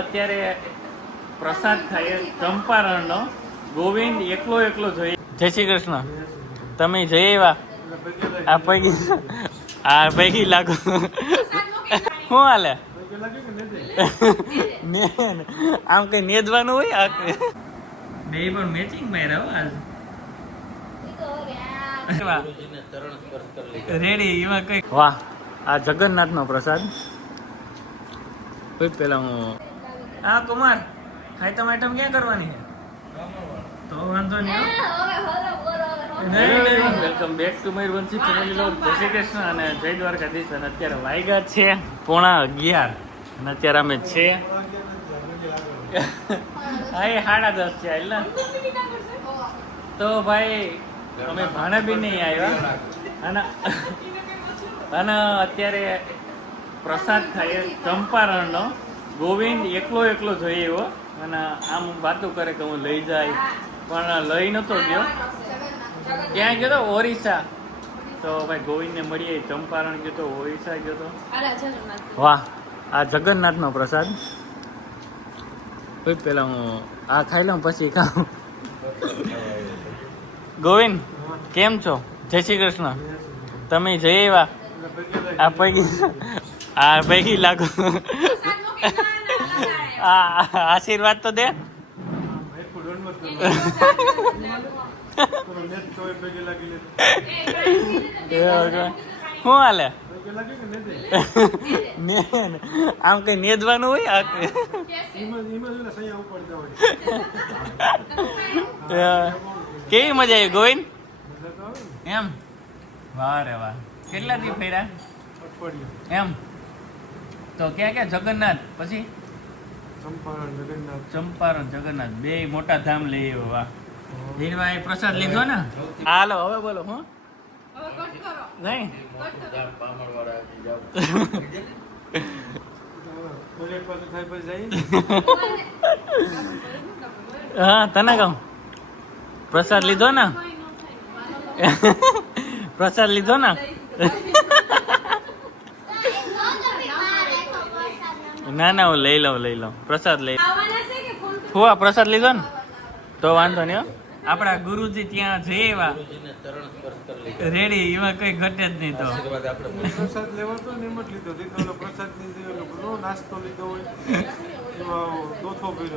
અત્યારે પ્રસાદ ખાઈએ. ચંપારણનો. ગોવિંદ એકલો એકલો જોઈએ. જય શ્રી કૃષ્ણ. તમે જઈ આવ્યા આ પૈકી આ પૈકી લાગુ. શું હાલે? આમ કઈ નેદવાનું હોય? આ બે પણ મેચિંગ માર્યા આજ. રેડી એમાં કઈ? વાહ. આ જગન્નાથ નો પ્રસાદ પેલા હું હા કુમાર આઈટમ આઈટમ ક્યાં કરવાની છે? તો વાંધો નહીં welcome back to my Vanshi family log જય શ્રી કૃષ્ણ અને જય દ્વારકાધીશ. અને અત્યારે વાગ્યા છે પોણા અગિયાર. અને અત્યારે અમે છે. હા એ સાડા દસ છે એટલે તો ભાઈ અમે ભાણાબી નહીં આવ્યા. અને અને અત્યારે પ્રસાદ ખાઈએ ચંપારણનો. ગોવિંદ એકલો એકલો જોઈએ એવો અને આમ વાતો કરે કે હું લઈ જાય. પણ લઈ નતો ગયો. ક્યાં ગયો તો? ઓરિસ્સા. તો ભાઈ ગોવિંદને મળીએ. ચંપારણ ગયો તો, ઓરિસ્સા ગયો તો. વાહ, આ જગન્નાથનો પ્રસાદ. કોઈ પેલા હું આ ખાઈ લઉં, પછી ખાઉં. ગોવિંદ, કેમ છો? જય શ્રી કૃષ્ણ. તમે જઈ એવા આ પૈકી આ પૈકી લાગો. આશીર્વાદ તો દે. શું હાલે? આમ કઈ નેદવાનું હોય? કેવી મજા આવી? ગોવિંદ? એમ? વાહ રે વાહ. કેટલા દી ફેર્યા? એમ? તો ક્યાં ક્યાં જગન્નાથ? પછી? ચંપારણ જગન્નાથ. બે મોટા ધામ લઈ આવ્યો વાહ. ધીરભાઈ પ્રસાદ લીધો ને? હાલો હવે બોલો હું. નહીં? હા તને કહું. પ્રસાદ લીધો ને? પ્રસાદ લીધો ને? ના ના હું લઈ લઉં લઈ લઉં. પ્રસાદ લઈ ફુવા પ્રસાદ લીધો ને? તો વાંધો નહીં હો. આપણા ગુરુજી ત્યાં જઈએ એવા રેડી એમાં કઈ ઘટે જ નહીં તો. પ્રસાદ લેવાતો ને એમ જ લીધો. દીધો પ્રસાદ લીધો નાસ્તો લીધો હોય.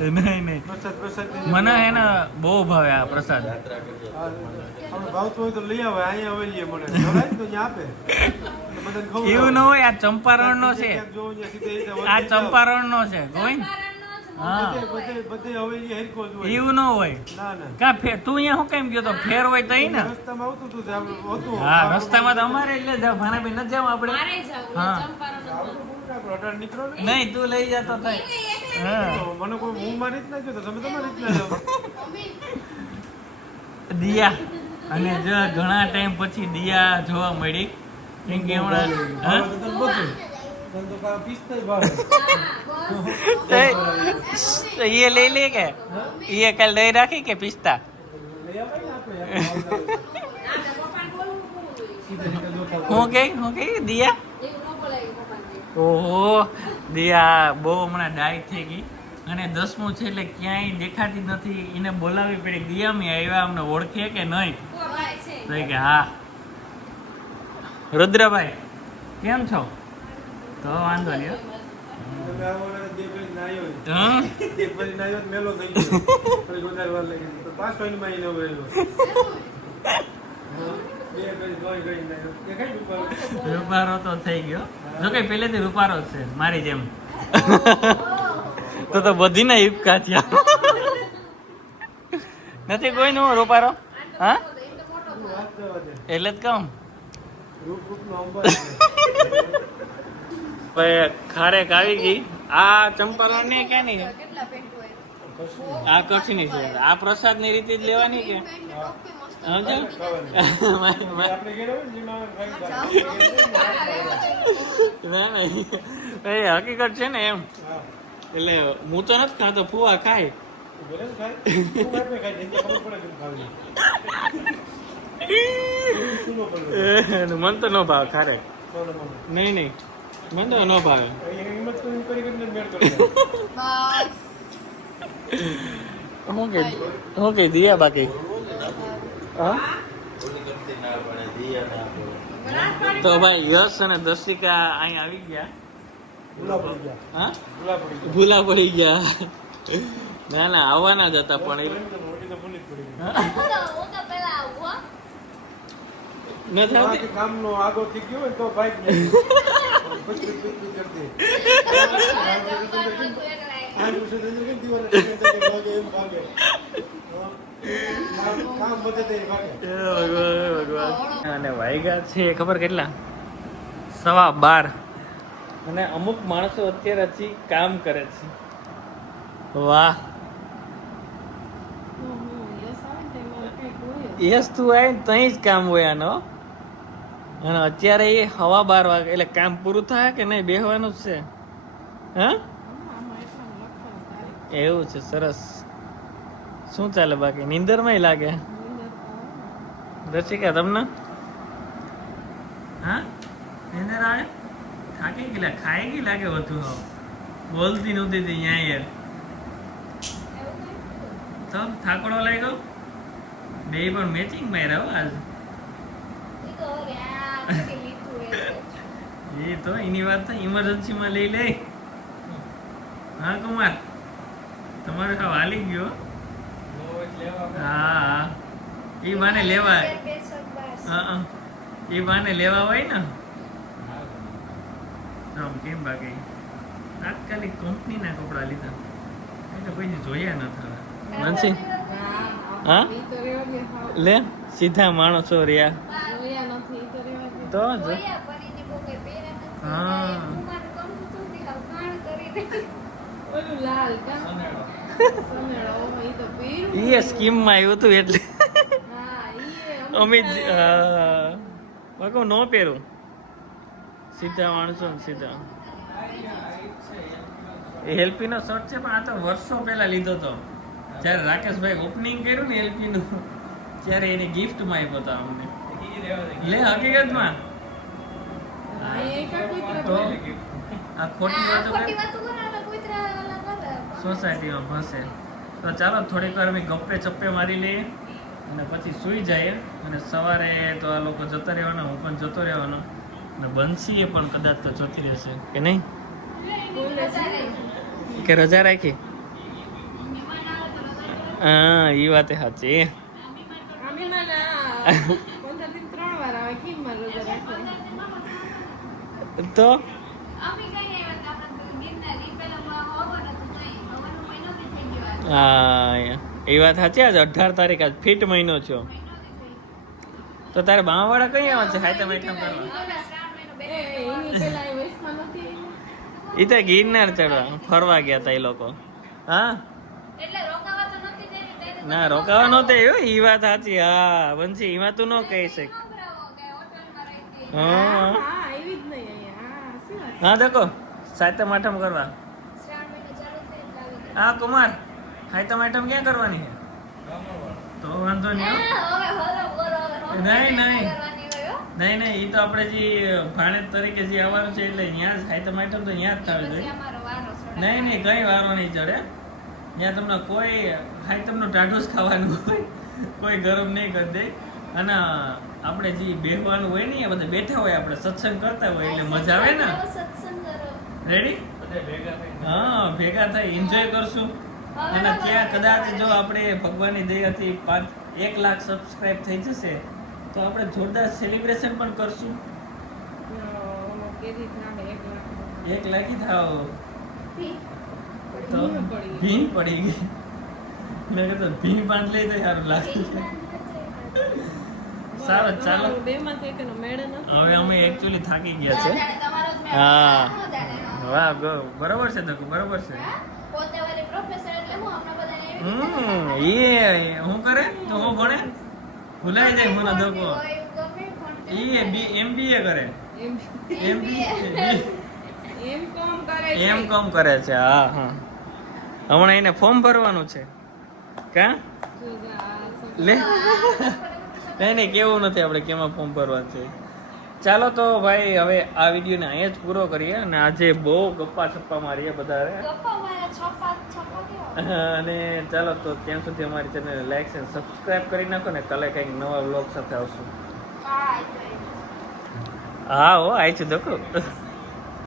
નહીં નહીં. પ્રસાદ પ્રસાદ મને હે ને બહુ ભાવે આ પ્રસાદ. ભાવતો હોય તો લઈ આવે અહીંયા મને તો અહીંયા આપે. એવું ન હોય આ ચંપારણ નો છે. જોવો આ. ચંપારણ નો છે ગોવિંદ. હા. જ એવું ન હોય. ના ના. કા ફેર તું અહીંયા શું કેમ ગયો તો? ફેર હોય તો ને. હા રસ્તામાં તો અમારે એટલે જાવ ભાણાબેન ન જાવ આપણે. હા. ને ને? નહીં તું લઈ જતો થાય હા. મને કોઈ હું મારી રીતના ગયો તો તમે તમારી રીતના જાઓ દિયા. અને જો ઘણા ટાઈમ પછી દિયા જોવા મળી. રાખી કે પિસ્તા લઈ આવાય ને આપણે. સીધે સીધે દોથા હું કે હું કે? દિયા? ઓહો દિયા બહુ હમણાં ડાય થઈ ગઈ. અને દસમું છે એટલે ક્યાંય દેખાતી નથી. એને બોલાવી પડી. દિયા મેં આવ્યા અમને ઓળખે કે નહીં? તો કે હા. રુદ્રભાઈ, કેમ છો? તો વાંધો નહીં? રૂપારો તો થઈ ગયો. જો કે પહેલેથી રૂપારો છે, મારી જેમ. તો તો બધી ના હિપકા થયા. નથી કોઈ નું રૂપારો? હા. એટલે જ કહું રૂપ રૂપનો અંબાર છે. ભાઈ ખારેક આવી ગઈ. આ ચંપારણ ને ક્યાં ની આ કચ્છની છે. આ પ્રસાદની રીતે જ લેવાની કે? હકીકત છે ને એમ. એટલે હું તો નથી ખાતો ફુવા ખાય. મને તો ન ભાવે ખારે. નહીં નહીં. મન તો ન ભાવે. શું કે હું કે દિયા બાકી. હા? તો ભાઈ યશ અને દર્શિકા અહીં આવી હા? ગયા ભૂલા પડી ગયા. ના ના, આવવાના જ હતા પણ એ એમ તો મોટી તો ભૂલી જ પડી ગઈ હા? નથી. આવતી કામનો આગો થઈ ગયો હોય તો બાઈક અને વાયગા છે ખબર કેટલા? સવા બાર. અને અમુક માણસો અત્યારે હજી કામ કરે છે. વાહ. યસ તું આવે ને તઈ જ કામ હોય આનો. અને અત્યારે એ હવા બાર વાગે એટલે કામ પૂરું થાય કે નહીં બેહવાનું જ છે. હા? એવું છે સરસ. શું ચાલે બાકી? નીંદરમાં લાગે? રસિકા તમને? હા? નિંદર આવે? થાકી ગયેલા? ખાઈ ગઈ લાગે વધુ. બોલતી નહોતી તે અહીંયા યાર તો થાકડો લાગ્યો? બે પણ મેચિંગ માર્યા હો આજ એ તો એની વાત તો ઇમરજન્સીમાં લઈ લે હા કુમાર? તમારે ખાવ હાલી ગયો. હા એ બાને લેવા હા હા. એ બાને લેવા હોય ને? આમ કેમ બાકી? તાત્કાલિક કંપનીના કપડા લીધા. એટલે કોઈને જોયા ન થવા. માનસી? હા? લે સીધા માણસો રહ્યા. તો જ. હા. એ સ્કીમમાં આવ્યું હતું એટલે. અમિત. હું ન પહેરું. સીધા માણસો ને સીધા. એલપી નો શર્ટ છે પણ આ તો વર્ષો પહેલા લીધો તો. જ્યારે રાકેશભાઈ ઓપનિંગ કર્યું ને એલપી નું ત્યારે એને ગિફ્ટમાં આપ્યો હતો અમને. લે હકીકતમાં. તો આ ખોટી વાતો સોસાયટીમાં ભસે. તો ચાલો થોડીક વાર અમે ગપ્પે ચપ્પે મારી લઈએ અને પછી સૂઈ જઈએ. અને સવારે તો આ લોકો જતા રહેવાના હું પણ જતો રહેવાનો. અને બંસીએ પણ કદાચ તો જતી રહેશે. કે નહીં? કે રજા રાખી? હા એ વાતે સાચી. તો? હા એ વાત સાચી આજ અઢાર તારીખ આજ ફીટ મહિનો છો. તો તારે બાવાવાળા કઈ આવવા છે તમે કામ કરવા? એ તો ગિરનાર ચડવા ફરવા ગયા તા એ લોકો. હા? ના રોકાવા નહોતે એ ઈ વાત સાચી હા વંશી એમાં તું ન કહી શક. હા હા દેખો. સાતમ આઠમ કરવા. હા કુમાર. સાતમ આઠમ ક્યાં કરવાની છે? તો વાંધો નહીં નહીં, નહીં. નહીં નહીં એ તો આપણે જે ભાણેજ તરીકે જે આવવાનું છે એટલે ત્યાં જ સાતમ આઠમ તો ત્યાં જ થવી જોઈએ. નહીં નહીં કઈ વારો નહીં ચડે. ત્યાં તમને કોઈ હાઈ તમને ટાઢું જ ખાવાનું હોય. કોઈ ગરમ નહીં કરી દે. અને આપણે જે બેહવાનું હોય ને એ બધા બેઠા હોય આપણે સત્સંગ કરતા હોય એટલે મજા આવે ને? રેડી હા ભેગા થઈ એન્જોય કરશું. અને ત્યાં કદાચ જો આપણે ભગવાનની દયાથી પાંચ એક લાખ સબસ્ક્રાઇબ થઈ જશે તો આપણે જોરદાર સેલિબ્રેશન પણ કરશું. એક લાખી. થાવ તો ભીન પડી ગઈ. મેં કીધું ભીમ બાંધ લઈ તો સારું લાગે. સારું ચાલો. હવે અમે એકચ્યુઅલી થાકી ગયા છે. હા. વાહ બરોબર છે તો બરોબર છે. હમ એ હું કરે? તો હું ભણે? ભૂલાઈ જાય મને ધોકો એ બી એમબીએ કરે. એમબીએ એમ કોમ કરે છે. હા હા. હમણાં એને ફોર્મ ભરવાનું છે. કા? લે. નહીં નહીં કેવું નથી આપણે કેમાં ફોર્મ ભરવાનું છે. ચાલો તો ભાઈ હવે આ વિડીયોને અહીંયા જ પૂરો કરીએ અને આજે બહુ ગપ્પા છપ્પા મારીએ બધા અને ચાલો તો ત્યાં સુધી અમારી ચેનલને લાઈક અને સબસ્ક્રાઈબ કરી નાખો ને કાલે કંઈક નવા બ્લોગ સાથે આવશું. હા. હા આવી છું દકો